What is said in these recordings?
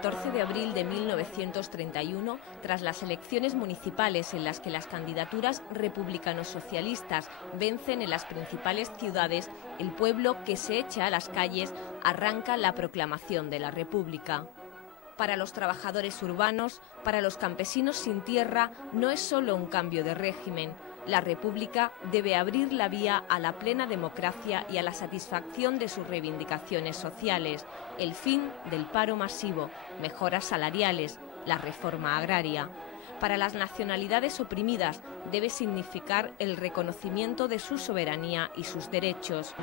14 de abril de 1931, tras las elecciones municipales en las que las candidaturas republicano-socialistas vencen en las principales ciudades, el pueblo, que se echa a las calles, arranca la proclamación de la República. Para los trabajadores urbanos, para los campesinos sin tierra, no es solo un cambio de régimen. La República debe abrir la vía a la plena democracia y a la satisfacción de sus reivindicaciones sociales, el fin del paro masivo, mejoras salariales, la reforma agraria. Para las nacionalidades oprimidas debe significar el reconocimiento de su soberanía y sus derechos.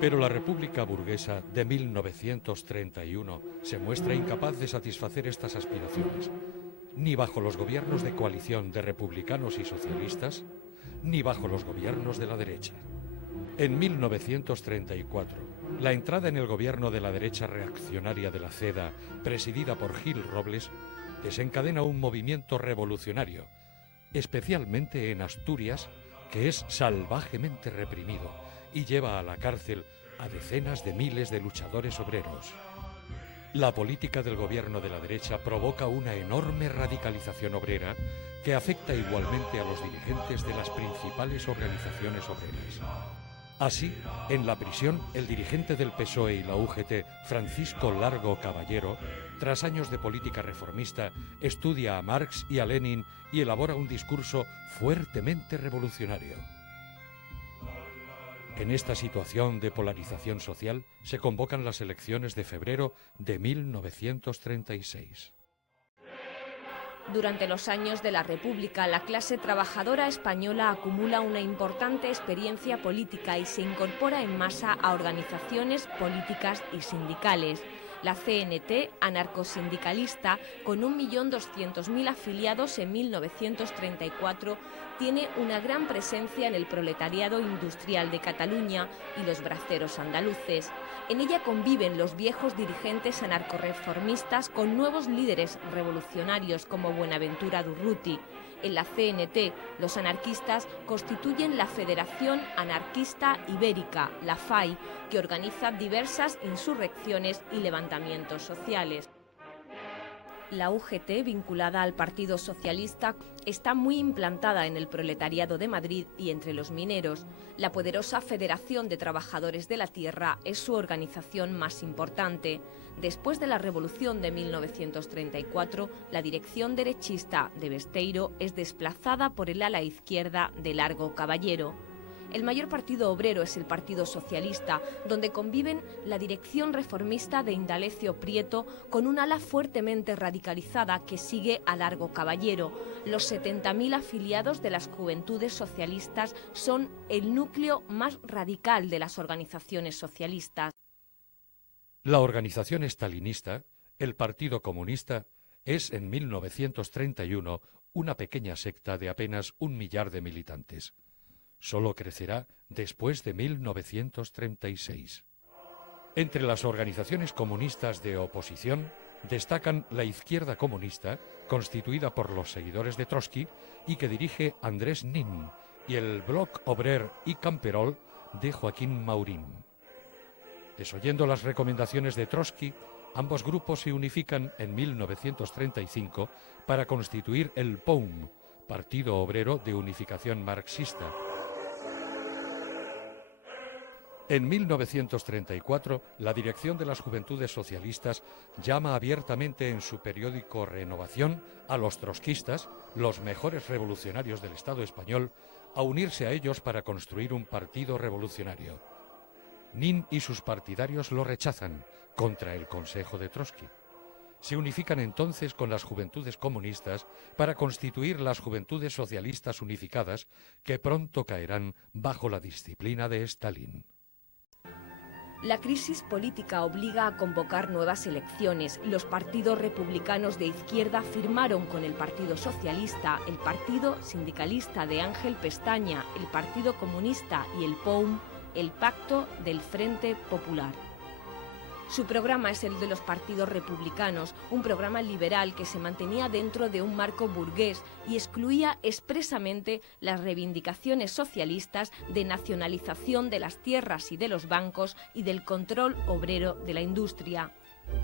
Pero la República burguesa de 1931 se muestra incapaz de satisfacer estas aspiraciones, ni bajo los gobiernos de coalición de republicanos y socialistas, ni bajo los gobiernos de la derecha. En 1934, la entrada en el gobierno de la derecha reaccionaria de la CEDA, presidida por Gil Robles, desencadena un movimiento revolucionario, especialmente en Asturias, que es salvajemente reprimido y lleva a la cárcel a decenas de miles de luchadores obreros. La política del gobierno de la derecha provoca una enorme radicalización obrera que afecta igualmente a los dirigentes de las principales organizaciones obreras. Así, en la prisión, el dirigente del PSOE y la UGT, Francisco Largo Caballero, tras años de política reformista, estudia a Marx y a Lenin y elabora un discurso fuertemente revolucionario. En esta situación de polarización social se convocan las elecciones de febrero de 1936. Durante los años de la República, la clase trabajadora española acumula una importante experiencia política y se incorpora en masa a organizaciones políticas y sindicales. La CNT, anarcosindicalista, con 1.200.000 afiliados en 1934, tiene una gran presencia en el proletariado industrial de Cataluña y los braceros andaluces. En ella conviven los viejos dirigentes anarcorreformistas con nuevos líderes revolucionarios como Buenaventura Durruti. En la CNT, los anarquistas constituyen la Federación Anarquista Ibérica, la FAI, que organiza diversas insurrecciones y levantamientos sociales. La UGT, vinculada al Partido Socialista, está muy implantada en el proletariado de Madrid y entre los mineros. La poderosa Federación de Trabajadores de la Tierra es su organización más importante. Después de la Revolución de 1934, la dirección derechista de Besteiro es desplazada por el ala izquierda de Largo Caballero. El mayor partido obrero es el Partido Socialista, donde conviven la dirección reformista de Indalecio Prieto con un ala fuertemente radicalizada que sigue a Largo Caballero. Los 70.000 afiliados de las Juventudes Socialistas son el núcleo más radical de las organizaciones socialistas. La organización estalinista, el Partido Comunista, es en 1931 una pequeña secta de apenas 1 millar de militantes. Solo crecerá después de 1936. Entre las organizaciones comunistas de oposición destacan la Izquierda Comunista, constituida por los seguidores de Trotsky y que dirige Andrés Nin, y el Bloc Obrer y Camperol de Joaquín Maurín. Desoyendo las recomendaciones de Trotsky, ambos grupos se unifican en 1935 para constituir el POUM, Partido Obrero de Unificación Marxista. En 1934, la dirección de las Juventudes Socialistas llama abiertamente en su periódico Renovación a los trotskistas, los mejores revolucionarios del Estado español, a unirse a ellos para construir un partido revolucionario. Nin y sus partidarios lo rechazan, contra el consejo de Trotsky. Se unifican entonces con las Juventudes Comunistas para constituir las Juventudes Socialistas Unificadas, que pronto caerán bajo la disciplina de Stalin. La crisis política obliga a convocar nuevas elecciones. Los partidos republicanos de izquierda firmaron con el Partido Socialista, el Partido Sindicalista de Ángel Pestaña, el Partido Comunista y el POUM el Pacto del Frente Popular. Su programa es el de los partidos republicanos, un programa liberal que se mantenía dentro de un marco burgués y excluía expresamente las reivindicaciones socialistas de nacionalización de las tierras y de los bancos y del control obrero de la industria.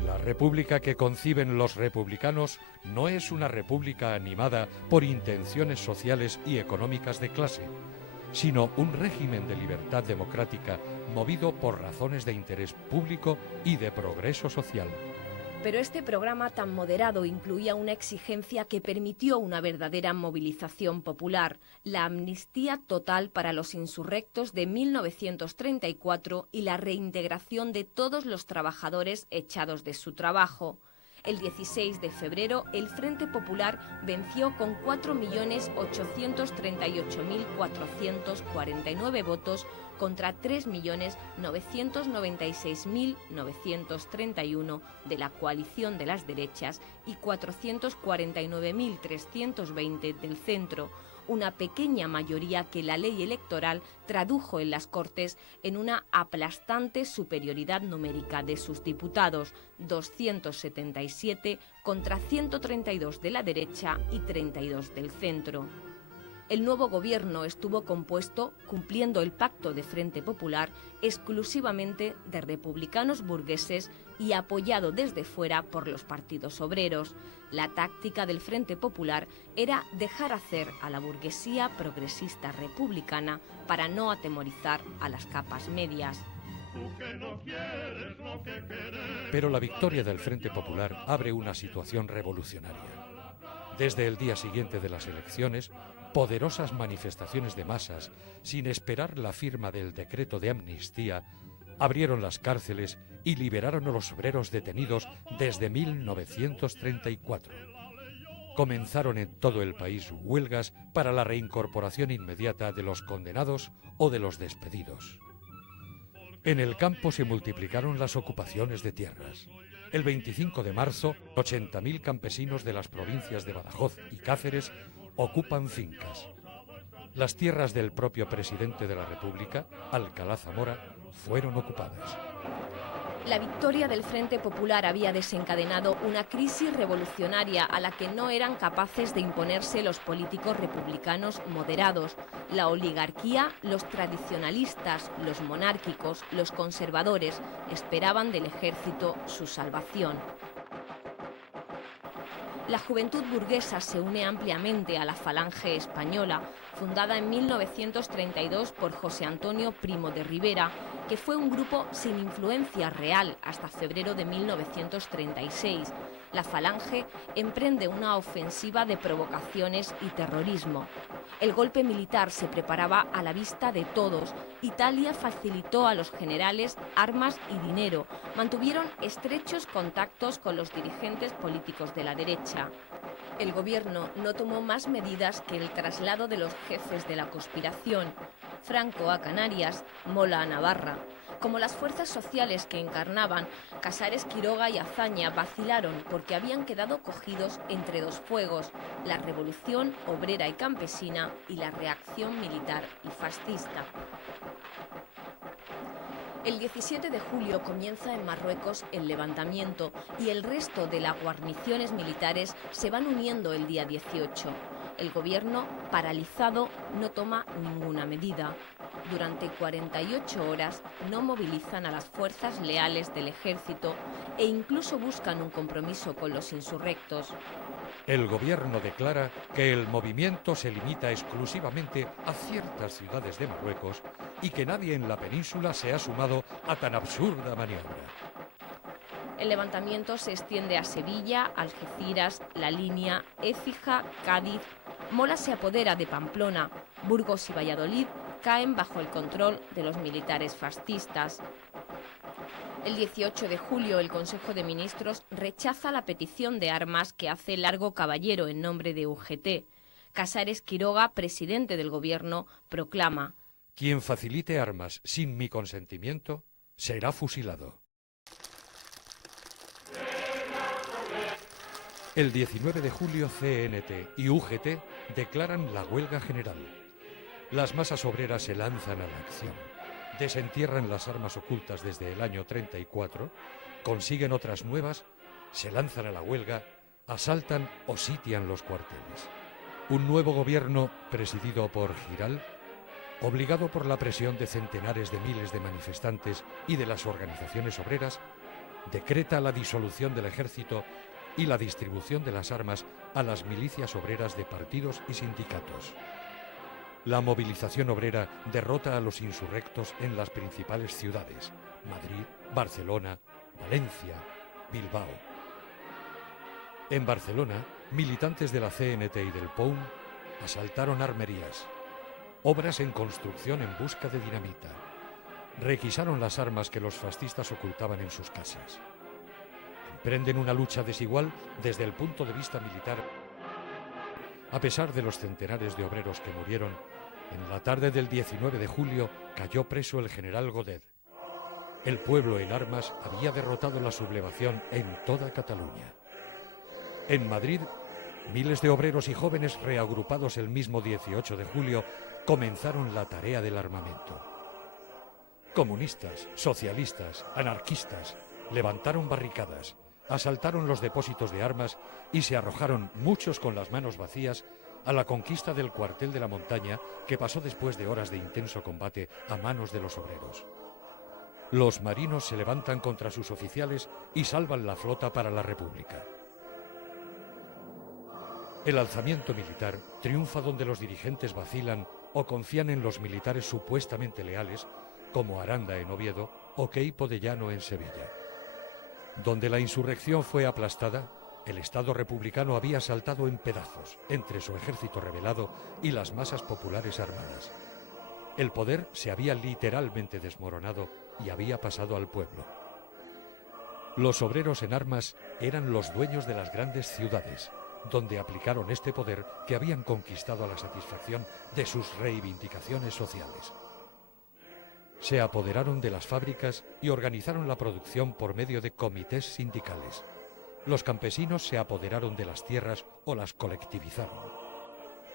La república que conciben los republicanos no es una república animada por intenciones sociales y económicas de clase, sino un régimen de libertad democrática movido por razones de interés público y de progreso social. Pero este programa tan moderado incluía una exigencia que permitió una verdadera movilización popular, la amnistía total para los insurrectos de 1934 y la reintegración de todos los trabajadores echados de su trabajo. El 16 de febrero, el Frente Popular venció con 4.838.449 votos contra 3.996.931 de la coalición de las derechas y 449.320 del centro, una pequeña mayoría que la ley electoral tradujo en las Cortes en una aplastante superioridad numérica de sus diputados, 277 contra 132 de la derecha y 32 del centro. El nuevo gobierno estuvo compuesto, cumpliendo el pacto de Frente Popular, exclusivamente de republicanos burgueses y apoyado desde fuera por los partidos obreros. La táctica del Frente Popular era dejar hacer a la burguesía progresista republicana para no atemorizar a las capas medias. Pero la victoria del Frente Popular abre una situación revolucionaria. Desde el día siguiente de las elecciones, poderosas manifestaciones de masas, sin esperar la firma del decreto de amnistía, abrieron las cárceles y liberaron a los obreros detenidos desde 1934. Comenzaron en todo el país huelgas para la reincorporación inmediata de los condenados o de los despedidos. En el campo se multiplicaron las ocupaciones de tierras. El 25 de marzo, 80.000 campesinos de las provincias de Badajoz y Cáceres ocupan fincas. Las tierras del propio presidente de la República, Alcalá Zamora, fueron ocupadas. La victoria del Frente Popular había desencadenado una crisis revolucionaria a la que no eran capaces de imponerse los políticos republicanos moderados, la oligarquía, los tradicionalistas, los monárquicos, los conservadores esperaban del ejército su salvación. La juventud burguesa se une ampliamente a la Falange Española, fundada en 1932 por José Antonio Primo de Rivera, que fue un grupo sin influencia real hasta febrero de 1936. La Falange emprende una ofensiva de provocaciones y terrorismo. El golpe militar se preparaba a la vista de todos. Italia facilitó a los generales armas y dinero. Mantuvieron estrechos contactos con los dirigentes políticos de la derecha. El gobierno no tomó más medidas que el traslado de los jefes de la conspiración, Franco a Canarias, Mola a Navarra. Como las fuerzas sociales que encarnaban, Casares, Quiroga y Azaña vacilaron porque habían quedado cogidos entre dos fuegos, la revolución obrera y campesina y la reacción militar y fascista. El 17 de julio comienza en Marruecos el levantamiento y el resto de las guarniciones militares se van uniendo el día 18. El gobierno, paralizado, no toma ninguna medida. Durante 48 horas no movilizan a las fuerzas leales del ejército e incluso buscan un compromiso con los insurrectos. El gobierno declara que el movimiento se limita exclusivamente a ciertas ciudades de Marruecos y que nadie en la península se ha sumado a tan absurda maniobra. El levantamiento se extiende a Sevilla, Algeciras, La Línea, Écija, Cádiz. Mola se apodera de Pamplona. Burgos y Valladolid caen bajo el control de los militares fascistas. El 18 de julio, el Consejo de Ministros rechaza la petición de armas que hace Largo Caballero en nombre de UGT. Casares Quiroga, presidente del gobierno, proclama: quien facilite armas sin mi consentimiento será fusilado. El 19 de julio, CNT y UGT declaran la huelga general. Las masas obreras se lanzan a la acción. Desentierran las armas ocultas desde el año 34, consiguen otras nuevas, se lanzan a la huelga, asaltan o sitian los cuarteles. Un nuevo gobierno, presidido por Giral, obligado por la presión de centenares de miles de manifestantes y de las organizaciones obreras, decreta la disolución del ejército y la distribución de las armas a las milicias obreras de partidos y sindicatos. La movilización obrera derrota a los insurrectos en las principales ciudades: Madrid, Barcelona, Valencia, Bilbao. En Barcelona, militantes de la CNT y del POUM asaltaron armerías, obras en construcción en busca de dinamita. Requisaron las armas que los fascistas ocultaban en sus casas. Emprenden una lucha desigual desde el punto de vista militar. A pesar de los centenares de obreros que murieron, en la tarde del 19 de julio cayó preso el general Godet. El pueblo en armas había derrotado la sublevación en toda Cataluña. En Madrid, miles de obreros y jóvenes reagrupados el mismo 18 de julio comenzaron la tarea del armamento. Comunistas, socialistas, anarquistas levantaron barricadas, asaltaron los depósitos de armas y se arrojaron, muchos con las manos vacías, a la conquista del cuartel de la Montaña, que pasó después de horas de intenso combate a manos de los obreros. Los marinos se levantan contra sus oficiales y salvan la flota para la República. El alzamiento militar triunfa donde los dirigentes vacilan o confían en los militares supuestamente leales, como Aranda en Oviedo o Queipo de Llano en Sevilla. Donde la insurrección fue aplastada, el Estado republicano había saltado en pedazos entre su ejército rebelado y las masas populares armadas. El poder se había literalmente desmoronado y había pasado al pueblo. Los obreros en armas eran los dueños de las grandes ciudades, donde aplicaron este poder que habían conquistado a la satisfacción de sus reivindicaciones sociales. Se apoderaron de las fábricas y organizaron la producción por medio de comités sindicales. Los campesinos se apoderaron de las tierras o las colectivizaron.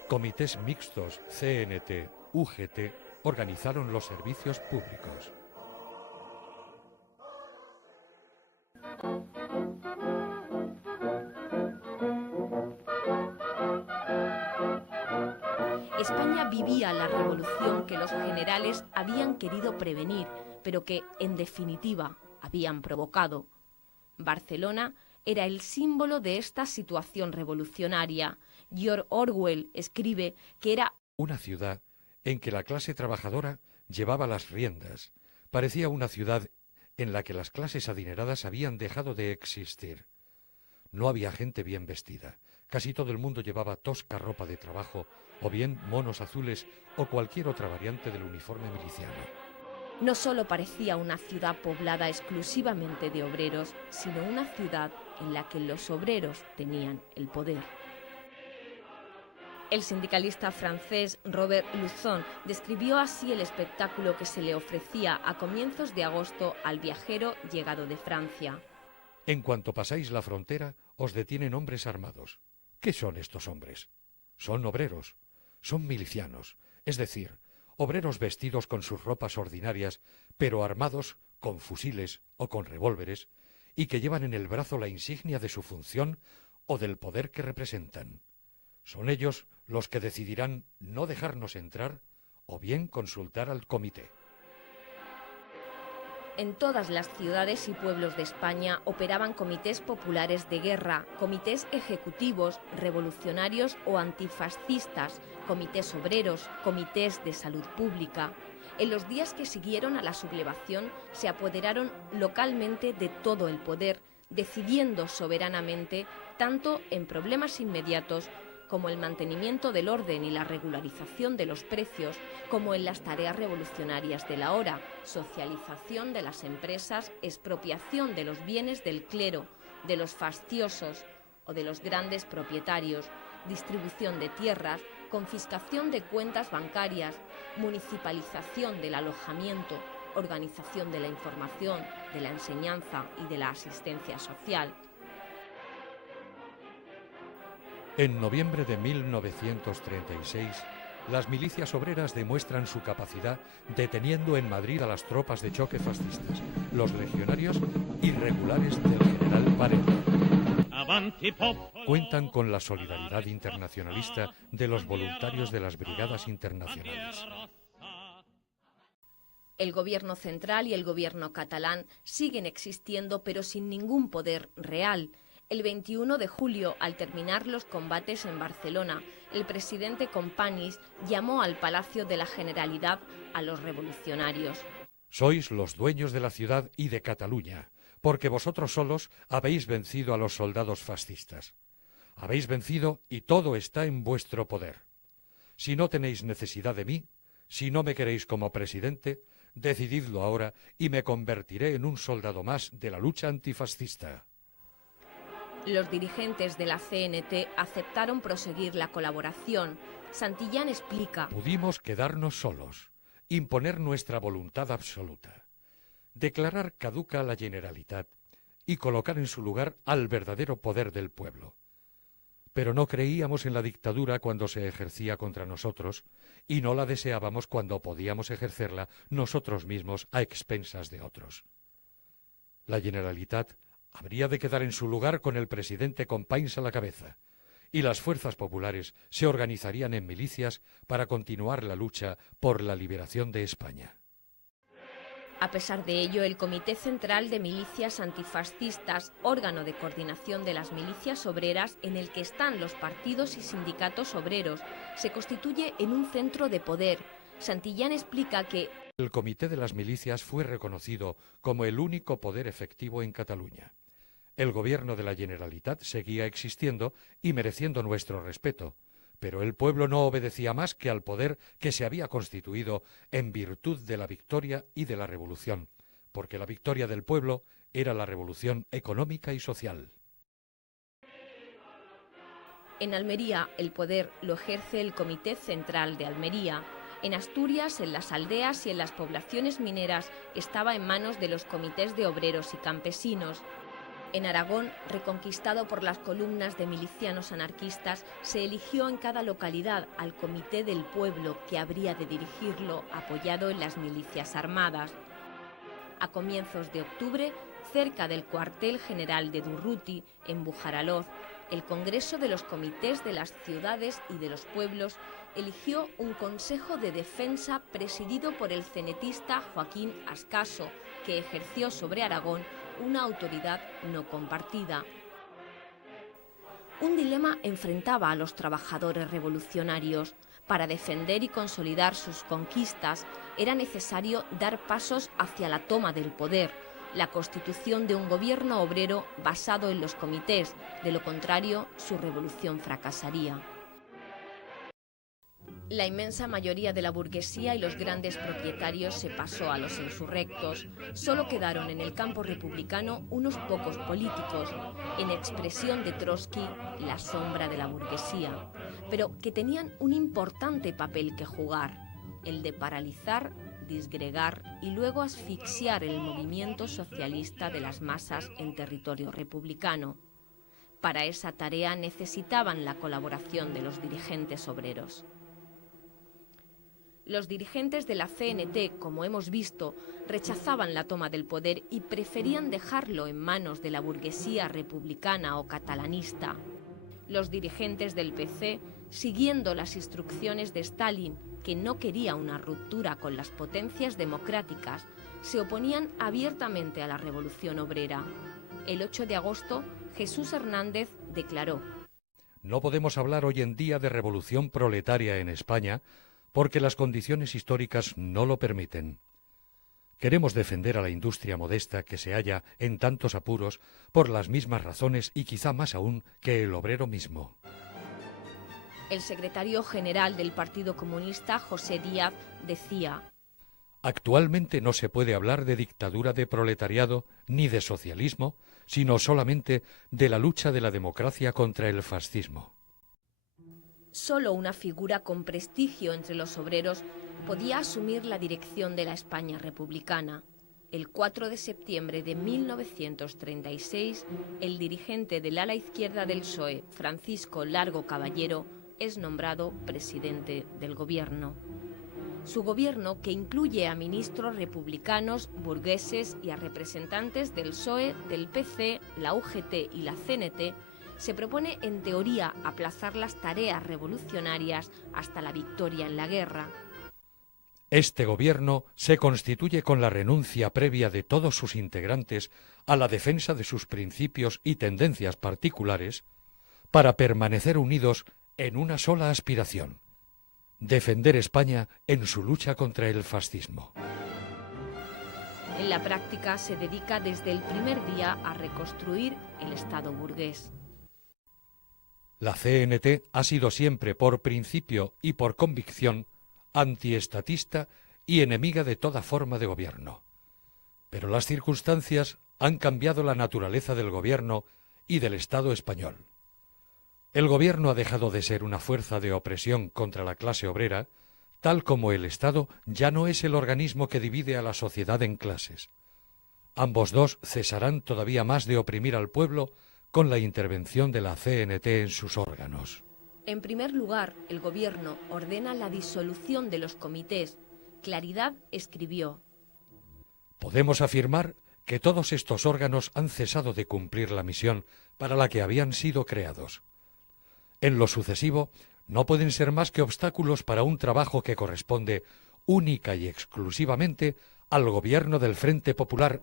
Comités mixtos CNT, UGT organizaron los servicios públicos. España vivía la revolución que los generales habían querido prevenir, pero que, en definitiva, habían provocado. Barcelona era el símbolo de esta situación revolucionaria. George Orwell escribe que era una ciudad en que la clase trabajadora llevaba las riendas. Parecía una ciudad en la que las clases adineradas habían dejado de existir. No había gente bien vestida. Casi todo el mundo llevaba tosca ropa de trabajo, o bien monos azules o cualquier otra variante del uniforme miliciano. No solo parecía una ciudad poblada exclusivamente de obreros, sino una ciudad en la que los obreros tenían el poder. El sindicalista francés Robert Lauzon describió así el espectáculo que se le ofrecía a comienzos de agosto al viajero llegado de Francia. En cuanto pasáis la frontera, os detienen hombres armados. ¿Qué son estos hombres? Son obreros, son milicianos, es decir, obreros vestidos con sus ropas ordinarias, pero armados con fusiles o con revólveres, y que llevan en el brazo la insignia de su función o del poder que representan. Son ellos los que decidirán no dejarnos entrar o bien consultar al comité. En todas las ciudades y pueblos de España operaban comités populares de guerra, comités ejecutivos, revolucionarios o antifascistas, comités obreros, comités de salud pública. En los días que siguieron a la sublevación se apoderaron localmente de todo el poder, decidiendo soberanamente tanto en problemas inmediatos como el mantenimiento del orden y la regularización de los precios, como en las tareas revolucionarias de la hora, socialización de las empresas, expropiación de los bienes del clero, de los facciosos o de los grandes propietarios, distribución de tierras, confiscación de cuentas bancarias, municipalización del alojamiento, organización de la información, de la enseñanza y de la asistencia social. En noviembre de 1936, las milicias obreras demuestran su capacidad deteniendo en Madrid a las tropas de choque fascistas, los legionarios irregulares del general Varela. Cuentan con la solidaridad internacionalista de los voluntarios de las brigadas internacionales. El gobierno central y el gobierno catalán siguen existiendo, pero sin ningún poder real. El 21 de julio, al terminar los combates en Barcelona, el presidente Companys llamó al Palacio de la Generalitat a los revolucionarios. Sois los dueños de la ciudad y de Cataluña, porque vosotros solos habéis vencido a los soldados fascistas. Habéis vencido y todo está en vuestro poder. Si no tenéis necesidad de mí, si no me queréis como presidente, decididlo ahora y me convertiré en un soldado más de la lucha antifascista. Los dirigentes de la CNT aceptaron proseguir la colaboración. Santillán explica: Pudimos quedarnos solos, imponer nuestra voluntad absoluta, declarar caduca la Generalitat y colocar en su lugar al verdadero poder del pueblo. Pero no creíamos en la dictadura cuando se ejercía contra nosotros y no la deseábamos cuando podíamos ejercerla nosotros mismos a expensas de otros. La Generalitat habría de quedar en su lugar con el presidente Companys a la cabeza, y las fuerzas populares se organizarían en milicias para continuar la lucha por la liberación de España. A pesar de ello, el Comité Central de Milicias Antifascistas, órgano de coordinación de las milicias obreras en el que están los partidos y sindicatos obreros, se constituye en un centro de poder. Santillán explica que el Comité de las Milicias fue reconocido como el único poder efectivo en Cataluña. El gobierno de la Generalitat seguía existiendo y mereciendo nuestro respeto, pero el pueblo no obedecía más que al poder que se había constituido en virtud de la victoria y de la revolución, porque la victoria del pueblo era la revolución económica y social. En Almería, el poder lo ejerce el Comité Central de Almería. En Asturias, en las aldeas y en las poblaciones mineras, estaba en manos de los comités de obreros y campesinos. En Aragón, reconquistado por las columnas de milicianos anarquistas, se eligió en cada localidad al Comité del Pueblo, que habría de dirigirlo, apoyado en las milicias armadas. A comienzos de octubre, cerca del cuartel general de Durruti, en Bujaraloz, el Congreso de los Comités de las Ciudades y de los Pueblos eligió un Consejo de Defensa presidido por el cenetista Joaquín Ascaso, que ejerció sobre Aragón una autoridad no compartida. Un dilema enfrentaba a los trabajadores revolucionarios. Para defender y consolidar sus conquistas era necesario dar pasos hacia la toma del poder, la constitución de un gobierno obrero basado en los comités. De lo contrario, su revolución fracasaría. La inmensa mayoría de la burguesía y los grandes propietarios se pasó a los insurrectos. Solo quedaron en el campo republicano unos pocos políticos, en expresión de Trotsky, la sombra de la burguesía, pero que tenían un importante papel que jugar, el de paralizar, disgregar y luego asfixiar el movimiento socialista de las masas en territorio republicano. Para esa tarea necesitaban la colaboración de los dirigentes obreros. Los dirigentes de la CNT, como hemos visto, rechazaban la toma del poder y preferían dejarlo en manos de la burguesía republicana o catalanista. Los dirigentes del PC, siguiendo las instrucciones de Stalin, que no quería una ruptura con las potencias democráticas, se oponían abiertamente a la revolución obrera. El 8 de agosto, Jesús Hernández declaró: No podemos hablar hoy en día de revolución proletaria en España porque las condiciones históricas no lo permiten. Queremos defender a la industria modesta que se halla en tantos apuros por las mismas razones y quizá más aún que el obrero mismo. El secretario general del Partido Comunista, José Díaz, decía: Actualmente no se puede hablar de dictadura de proletariado ni de socialismo, sino solamente de la lucha de la democracia contra el fascismo. Solo una figura con prestigio entre los obreros podía asumir la dirección de la España republicana. El 4 de septiembre de 1936, el dirigente del ala izquierda del PSOE, Francisco Largo Caballero, es nombrado presidente del gobierno. Su gobierno, que incluye a ministros republicanos, burgueses y a representantes del PSOE, del PC, la UGT y la CNT, se propone en teoría aplazar las tareas revolucionarias hasta la victoria en la guerra. Este gobierno se constituye con la renuncia previa de todos sus integrantes a la defensa de sus principios y tendencias particulares para permanecer unidos en una sola aspiración: defender España en su lucha contra el fascismo. En la práctica se dedica desde el primer día a reconstruir el Estado burgués. La CNT ha sido siempre, por principio y por convicción, antiestatista y enemiga de toda forma de gobierno. Pero las circunstancias han cambiado la naturaleza del gobierno y del Estado español. El gobierno ha dejado de ser una fuerza de opresión contra la clase obrera, tal como el Estado ya no es el organismo que divide a la sociedad en clases. Ambos dos cesarán todavía más de oprimir al pueblo con la intervención de la CNT en sus órganos. En primer lugar, el gobierno ordena la disolución de los comités. Claridad escribió: Podemos afirmar que todos estos órganos han cesado de cumplir la misión para la que habían sido creados. En lo sucesivo, no pueden ser más que obstáculos para un trabajo que corresponde única y exclusivamente al gobierno del Frente Popular.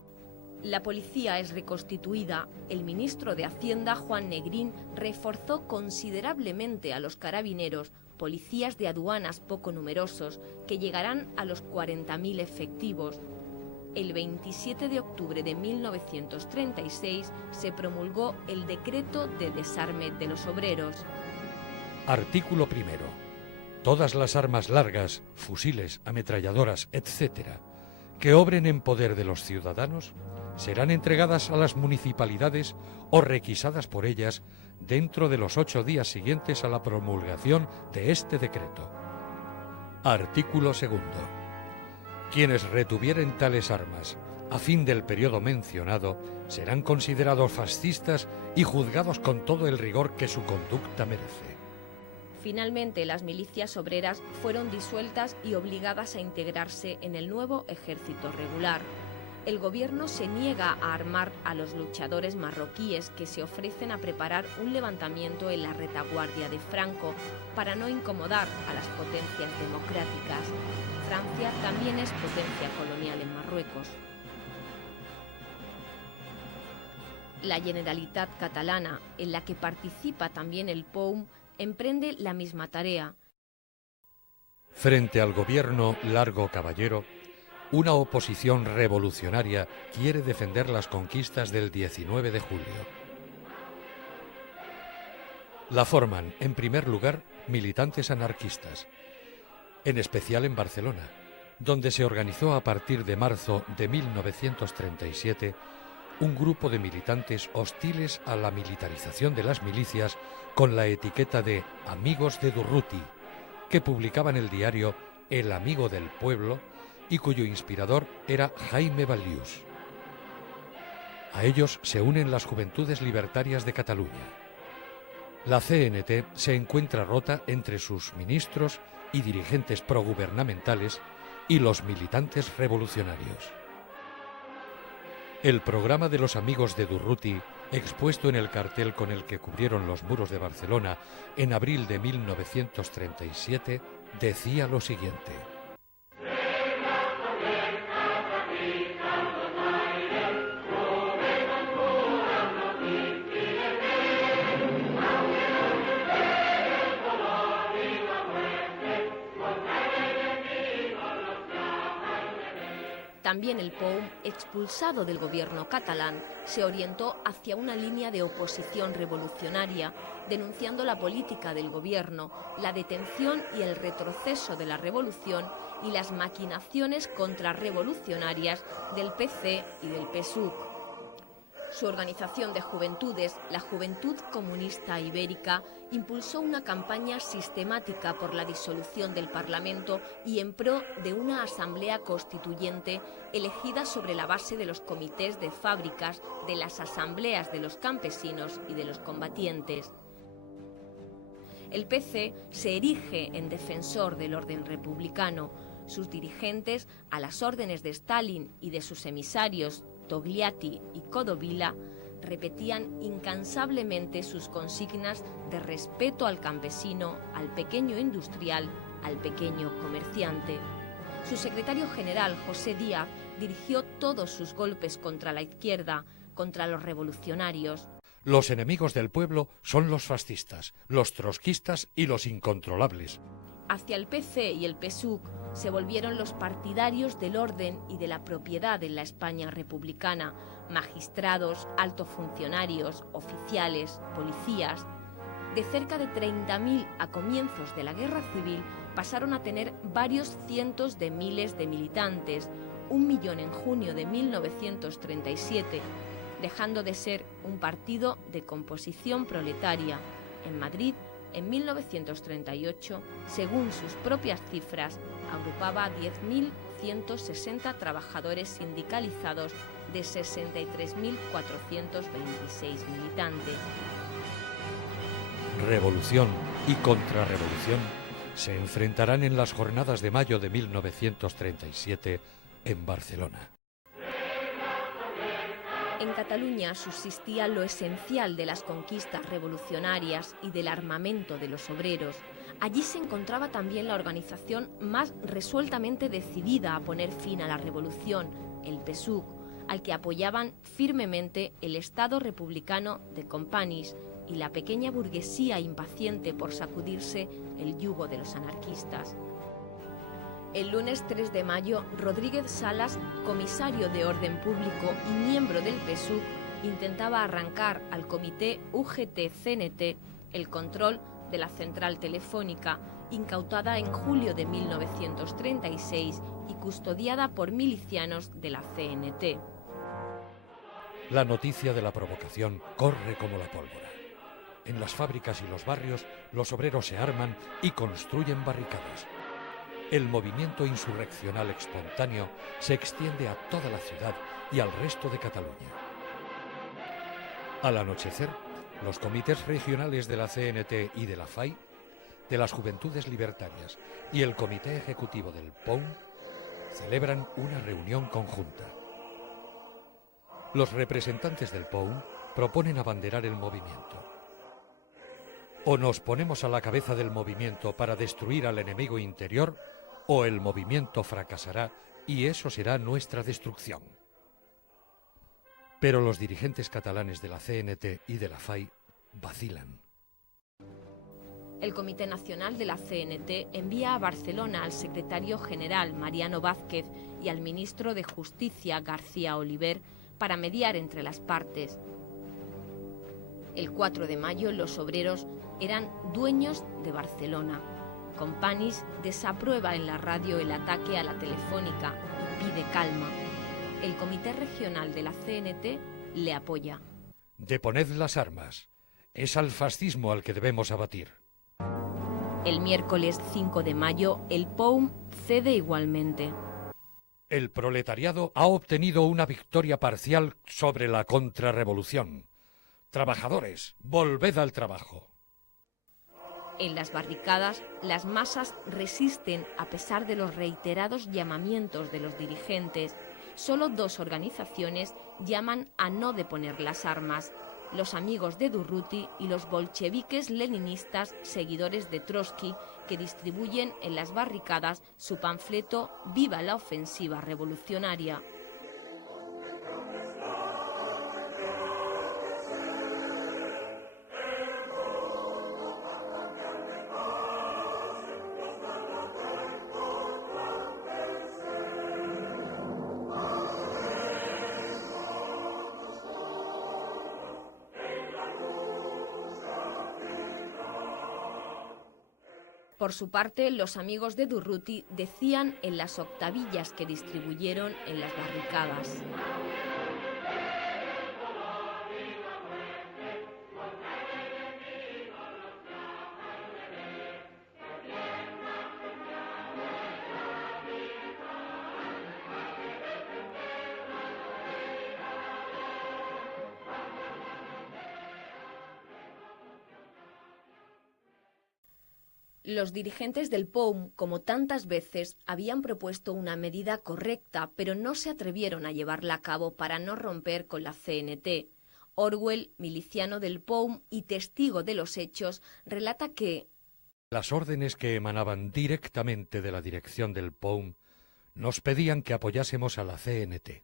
La policía es reconstituida. El ministro de Hacienda, Juan Negrín, reforzó considerablemente a los carabineros, policías de aduanas poco numerosos, que llegarán a los 40.000 efectivos. El 27 de octubre de 1936 se promulgó el decreto de desarme de los obreros. Artículo primero. Todas las armas largas, fusiles, ametralladoras, etc., que obren en poder de los ciudadanos, serán entregadas a las municipalidades o requisadas por ellas dentro de los 8 días siguientes a la promulgación de este decreto. Artículo segundo. Quienes retuvieren tales armas a fin del periodo mencionado serán considerados fascistas y juzgados con todo el rigor que su conducta merece. Finalmente, las milicias obreras fueron disueltas y obligadas a integrarse en el nuevo ejército regular. El gobierno se niega a armar a los luchadores marroquíes que se ofrecen a preparar un levantamiento en la retaguardia de Franco para no incomodar a las potencias democráticas. Francia también es potencia colonial en Marruecos. La Generalitat catalana, en la que participa también el POUM, emprende la misma tarea. Frente al gobierno Largo Caballero, una oposición revolucionaria quiere defender las conquistas del 19 de julio. La forman, en primer lugar, militantes anarquistas, en especial en Barcelona, donde se organizó a partir de marzo de 1937 un grupo de militantes hostiles a la militarización de las milicias con la etiqueta de Amigos de Durruti, que publicaban el diario El Amigo del Pueblo y cuyo inspirador era Jaime Balius. A ellos se unen las Juventudes Libertarias de Cataluña. La CNT se encuentra rota entre sus ministros y dirigentes progubernamentales y los militantes revolucionarios. El programa de los Amigos de Durruti, expuesto en el cartel con el que cubrieron los muros de Barcelona en abril de 1937, decía lo siguiente: También el POUM, expulsado del gobierno catalán, se orientó hacia una línea de oposición revolucionaria, denunciando la política del gobierno, la detención y el retroceso de la revolución y las maquinaciones contrarrevolucionarias del PC y del PSUC. Su organización de juventudes, la Juventud Comunista Ibérica, impulsó una campaña sistemática por la disolución del Parlamento y en pro de una asamblea constituyente elegida sobre la base de los comités de fábricas, de las asambleas de los campesinos y de los combatientes. El PC se erige en defensor del orden republicano. Sus dirigentes, a las órdenes de Stalin y de sus emisarios Togliatti y Codovilla, repetían incansablemente sus consignas de respeto al campesino, al pequeño industrial, al pequeño comerciante. Su secretario general, José Díaz, dirigió todos sus golpes contra la izquierda, contra los revolucionarios. Los enemigos del pueblo son los fascistas, los trotskistas y los incontrolables. Hacia el PC y el PSUC se volvieron los partidarios del orden y de la propiedad en la España republicana, magistrados, altos funcionarios, oficiales, policías. De cerca de 30.000 a comienzos de la Guerra Civil pasaron a tener varios cientos de miles de militantes, 1 millón en junio de 1937, dejando de ser un partido de composición proletaria. En Madrid, en 1938, según sus propias cifras, agrupaba a 10.160 trabajadores sindicalizados de 63.426 militantes. Revolución y contrarrevolución se enfrentarán en las jornadas de mayo de 1937 en Barcelona. En Cataluña subsistía lo esencial de las conquistas revolucionarias y del armamento de los obreros. Allí se encontraba también la organización más resueltamente decidida a poner fin a la revolución, el PSUC, al que apoyaban firmemente el Estado republicano de Companys y la pequeña burguesía impaciente por sacudirse el yugo de los anarquistas. El lunes 3 de mayo, Rodríguez Salas, comisario de Orden Público y miembro del PSUC, intentaba arrancar al comité UGT-CNT el control de la central telefónica, incautada en julio de 1936 y custodiada por milicianos de la CNT. La noticia de la provocación corre como la pólvora. En las fábricas y los barrios, los obreros se arman y construyen barricadas. El movimiento insurreccional espontáneo se extiende a toda la ciudad y al resto de Cataluña. Al anochecer, los comités regionales de la CNT y de la FAI, de las Juventudes Libertarias y el Comité Ejecutivo del POUM celebran una reunión conjunta. Los representantes del POUM proponen abanderar el movimiento. O nos ponemos a la cabeza del movimiento para destruir al enemigo interior, o el movimiento fracasará y eso será nuestra destrucción. Pero los dirigentes catalanes de la CNT y de la FAI vacilan. El Comité Nacional de la CNT envía a Barcelona al secretario general Mariano Vázquez y al ministro de Justicia García Oliver para mediar entre las partes. El 4 de mayo los obreros eran dueños de Barcelona. Companys desaprueba en la radio el ataque a la telefónica y pide calma. El Comité Regional de la CNT le apoya. Deponed las armas. Es al fascismo al que debemos abatir. El miércoles 5 de mayo el POUM cede igualmente. El proletariado ha obtenido una victoria parcial sobre la contrarrevolución. Trabajadores, volved al trabajo. En las barricadas, las masas resisten a pesar de los reiterados llamamientos de los dirigentes. Solo 2 organizaciones llaman a no deponer las armas: los amigos de Durruti y los bolcheviques leninistas seguidores de Trotsky, que distribuyen en las barricadas su panfleto «Viva la ofensiva revolucionaria». Por su parte, los amigos de Durruti decían en las octavillas que distribuyeron en las barricadas: Los dirigentes del POUM, como tantas veces, habían propuesto una medida correcta, pero no se atrevieron a llevarla a cabo para no romper con la CNT. Orwell, miliciano del POUM y testigo de los hechos, relata que las órdenes que emanaban directamente de la dirección del POUM Nos pedían que apoyásemos a la CNT,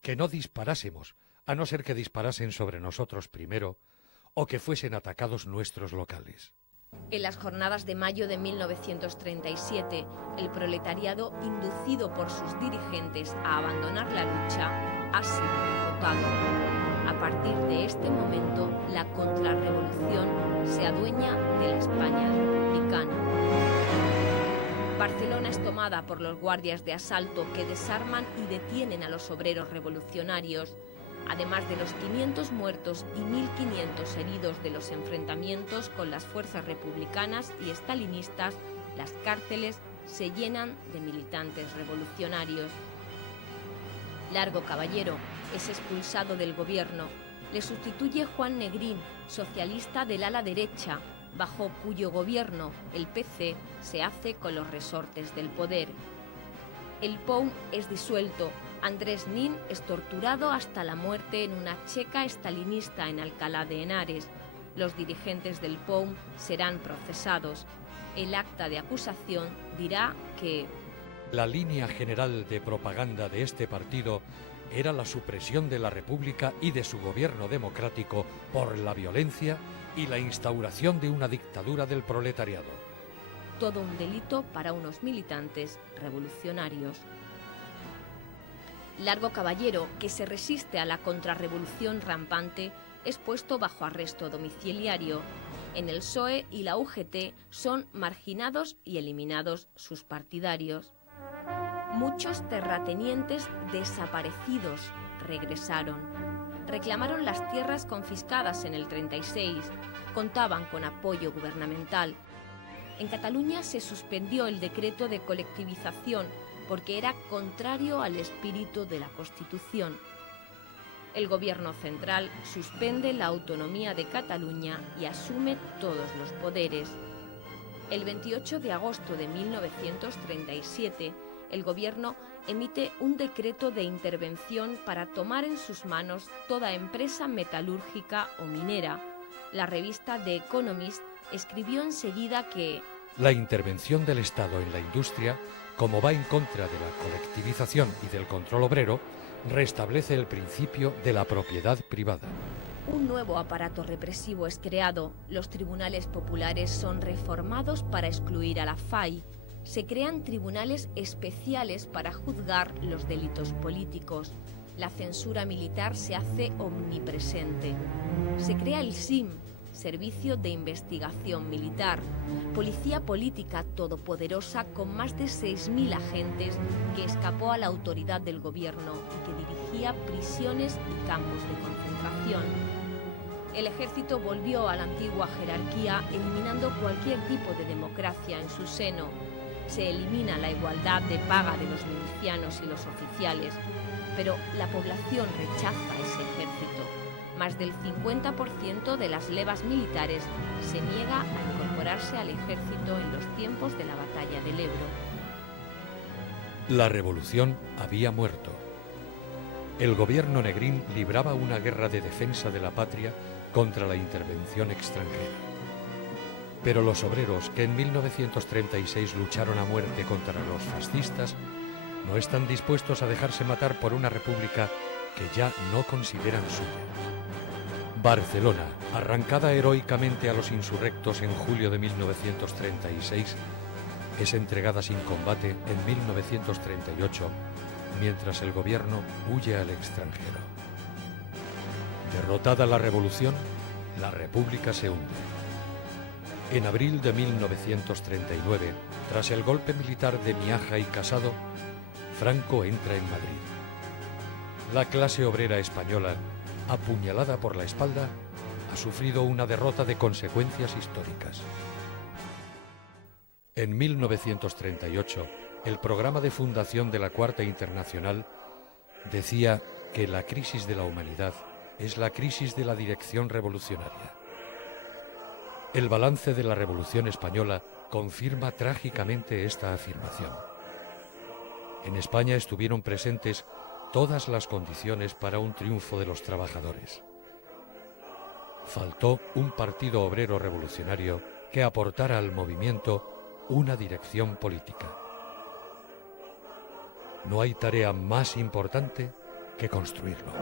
que no disparásemos, a no ser que disparasen sobre nosotros primero o que fuesen atacados nuestros locales. En las jornadas de mayo de 1937, el proletariado, inducido por sus dirigentes a abandonar la lucha, ha sido derrotado. A partir de este momento, la contrarrevolución se adueña de la España republicana. Barcelona es tomada por los guardias de asalto que desarman y detienen a los obreros revolucionarios. Además de los 500 muertos y 1.500 heridos de los enfrentamientos con las fuerzas republicanas y estalinistas, las cárceles se llenan de militantes revolucionarios. Largo Caballero es expulsado del gobierno. Le sustituye Juan Negrín, socialista del ala derecha, bajo cuyo gobierno el PC se hace con los resortes del poder. El POUM es disuelto. Andrés Nin es torturado hasta la muerte en una checa estalinista en Alcalá de Henares. Los dirigentes del POUM serán procesados. El acta de acusación dirá que la línea general de propaganda de este partido era la supresión de la República y de su gobierno democrático por la violencia y la instauración de una dictadura del proletariado. Todo un delito para unos militantes revolucionarios. Largo Caballero, que se resiste a la contrarrevolución rampante, es puesto bajo arresto domiciliario. En el PSOE y la UGT son marginados y eliminados sus partidarios. Muchos terratenientes desaparecidos regresaron. Reclamaron las tierras confiscadas en el 36, contaban con apoyo gubernamental. En Cataluña se suspendió el decreto de colectivización porque era contrario al espíritu de la Constitución. El gobierno central suspende la autonomía de Cataluña y asume todos los poderes. El 28 de agosto de 1937, el gobierno emite un decreto de intervención para tomar en sus manos toda empresa metalúrgica o minera. La revista The Economist escribió enseguida que la intervención del Estado en la industria, como va en contra de la colectivización y del control obrero, restablece el principio de la propiedad privada. Un nuevo aparato represivo es creado. Los tribunales populares son reformados para excluir a la FAI. Se crean tribunales especiales para juzgar los delitos políticos. La censura militar se hace omnipresente. Se crea el SIM, Servicio de Investigación Militar, policía política todopoderosa con más de 6.000 agentes que escapó a la autoridad del gobierno y que dirigía prisiones y campos de concentración. El ejército volvió a la antigua jerarquía, eliminando cualquier tipo de democracia en su seno. Se elimina la igualdad de paga de los milicianos y los oficiales, pero la población rechaza ese ejército. Más del 50% de las levas militares se niega a incorporarse al ejército en los tiempos de la batalla del Ebro. La revolución había muerto. El gobierno Negrín libraba una guerra de defensa de la patria contra la intervención extranjera. Pero los obreros que en 1936 lucharon a muerte contra los fascistas no están dispuestos a dejarse matar por una república que ya no consideran suya. Barcelona, arrancada heroicamente a los insurrectos en julio de 1936, es entregada sin combate en 1938, mientras el gobierno huye al extranjero. Derrotada la revolución, la república se hunde. En abril de 1939, tras el golpe militar de Miaja y Casado, Franco entra en Madrid. La clase obrera española, apuñalada por la espalda, ha sufrido una derrota de consecuencias históricas. En 1938, el programa de fundación de la Cuarta Internacional decía que la crisis de la humanidad es la crisis de la dirección revolucionaria. El balance de la Revolución Española confirma trágicamente esta afirmación. En España estuvieron presentes todas las condiciones para un triunfo de los trabajadores. Faltó un partido obrero revolucionario que aportara al movimiento una dirección política. no hay tarea más importante que construirlo.